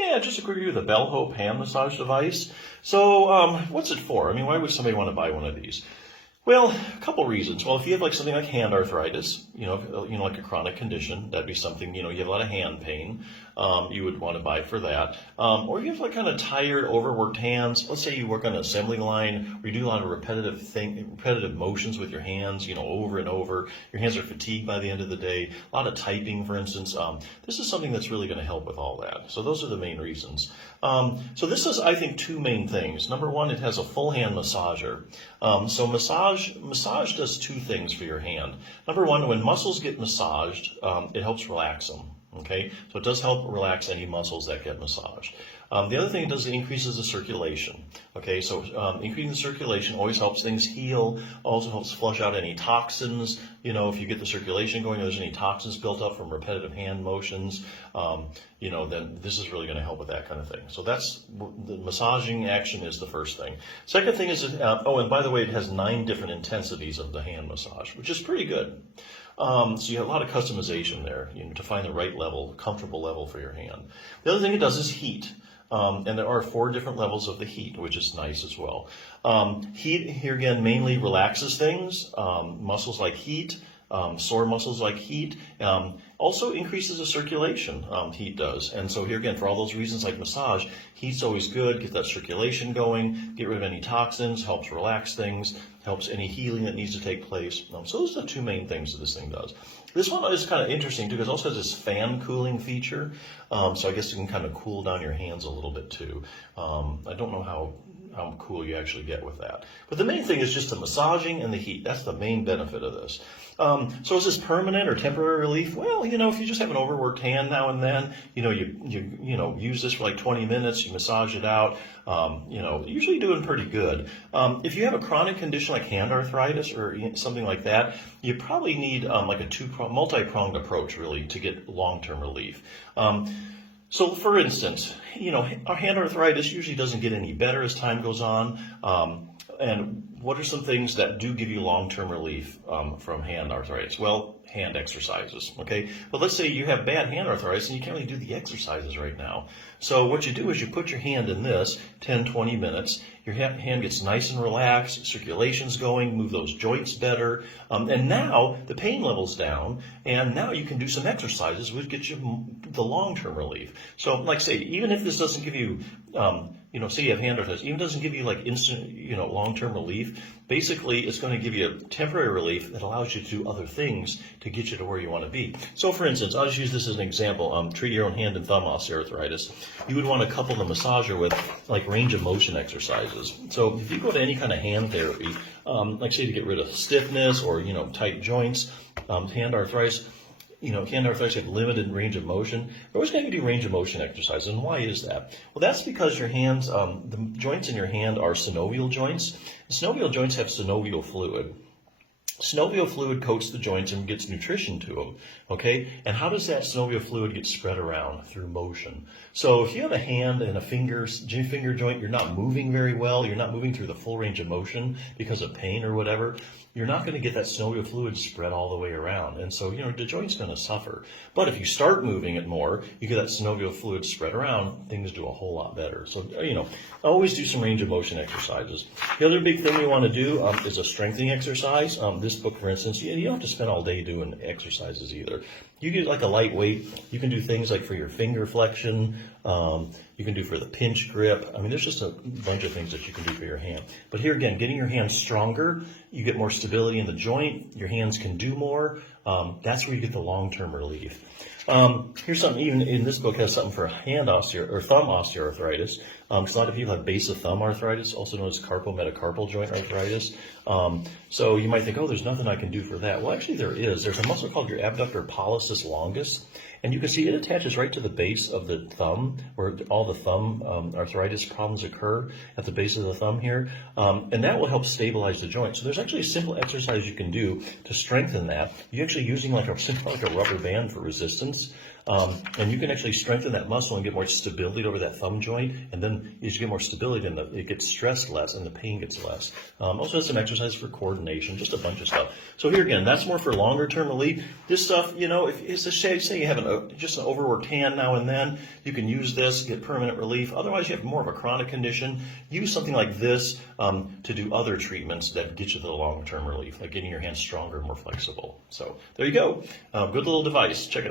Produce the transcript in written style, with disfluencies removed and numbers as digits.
Yeah, just a quick review of the Belhope hand massage device. So, what's it for? I mean, why would somebody want to buy one of these? Well, a couple reasons. Well, if you have like something like hand arthritis, like a chronic condition, that'd be something, you have a lot of hand pain, you would want to buy for that. Or if you have like kind of tired, overworked hands, let's say you work on an assembly line, or you do a lot of repetitive motions with your hands, over and over. Your hands are fatigued by the end of the day. A lot of typing, for instance. This is something that's really going to help with all that. So those are the main reasons. So this is, I think, two main things. Number one, it has a full hand massager. So massage does two things for your hand. Number one, when muscles get massaged, it helps relax them. Okay, so it does help relax any muscles that get massaged. The other thing it does, it increases the circulation. Okay, so increasing the circulation always helps things heal, also helps flush out any toxins. If you get the circulation going, if there's any toxins built up from repetitive hand motions, then this is really going to help with that kind of thing. So that's the massaging action is the first thing. Second thing is, and by the way, it has 9 different intensities of the hand massage, which is pretty good. So you have a lot of customization there, to find the right level, comfortable level for your hand. The other thing it does is heat. And there are 4 different levels of the heat, which is nice as well. Heat, here again, mainly relaxes things, muscles like heat, sore muscles like heat. Also increases the circulation, heat does. And so here again, for all those reasons like massage, heat's always good, get that circulation going, get rid of any toxins, helps relax things, helps any healing that needs to take place. So those are the 2 main things that this thing does. This one is kind of interesting too, because it also has this fan cooling feature. So I guess you can kind of cool down your hands a little bit too. I don't know how cool you actually get with that. But the main thing is just the massaging and the heat. That's the main benefit of this. So is this permanent or temporary relief? Well, if you just have an overworked hand now and then, you use this for like 20 minutes, you massage it out, usually doing pretty good. If you have a chronic condition like hand arthritis or something like that, you probably need like a multi-pronged approach really to get long-term relief. So for instance, our hand arthritis usually doesn't get any better as time goes on. And what are some things that do give you long-term relief from hand arthritis? Well, hand exercises, okay? But let's say you have bad hand arthritis and you can't really do the exercises right now. So what you do is you put your hand in this 10, 20 minutes. Your hand gets nice and relaxed, circulation's going, move those joints better. And now the pain level's down, and now you can do some exercises which get you the long-term relief. So like say, even if this doesn't give you, say you have hand arthritis, even doesn't give you like instant, long-term relief, basically it's going to give you a temporary relief that allows you to do other things to get you to where you want to be. So for instance, I'll just use this as an example. Treat your own hand and thumb osteoarthritis. You would want to couple the massager with like range of motion exercises. So if you go to any kind of hand therapy, like say to get rid of stiffness or, tight joints, hand arthritis, hand arthritis have limited range of motion. We're always going to do range of motion exercises. And why is that? Well, that's because your hands, the joints in your hand are synovial joints. Synovial joints have synovial fluid. Synovial fluid coats the joints and gets nutrition to them, okay? And how does that synovial fluid get spread around? Through motion. So if you have a hand and a finger joint, you're not moving very well, you're not moving through the full range of motion because of pain or whatever, you're not going to get that synovial fluid spread all the way around. And so, the joint's going to suffer. But if you start moving it more, you get that synovial fluid spread around, things do a whole lot better. So, always do some range of motion exercises. The other big thing we want to do is a strengthening exercise. This book, for instance, you don't have to spend all day doing exercises either. You get like a lightweight. You can do things like for your finger flexion. You can do for the pinch grip. I mean, there's just a bunch of things that you can do for your hand. But here again, getting your hands stronger, you get more stability in the joint. Your hands can do more. That's where you get the long-term relief. Here's something, even in this book has something for thumb osteoarthritis. Because a lot of people have base of thumb arthritis, also known as carpometacarpal joint arthritis. So you might think, oh, there's nothing I can do for that. Well, actually there is. There's a muscle called your abductor pollicis longus. And you can see it attaches right to the base of the thumb, where all the thumb arthritis problems occur at the base of the thumb here. And that will help stabilize the joint. So there's actually a simple exercise you can do to strengthen that. You're actually using like a rubber band for resistance. And you can actually strengthen that muscle and get more stability over that thumb joint. And then as you get more stability, then it gets stressed less and the pain gets less. Also has some exercise for coordination, just a bunch of stuff. So here again, that's more for longer term relief. This stuff, you know, if it's a say you have just an overworked hand now and then, you can use this, get permanent relief. Otherwise, you have more of a chronic condition. Use something like this to do other treatments that get you the long-term relief, like getting your hands stronger and more flexible. So there you go. Good little device. Check it out.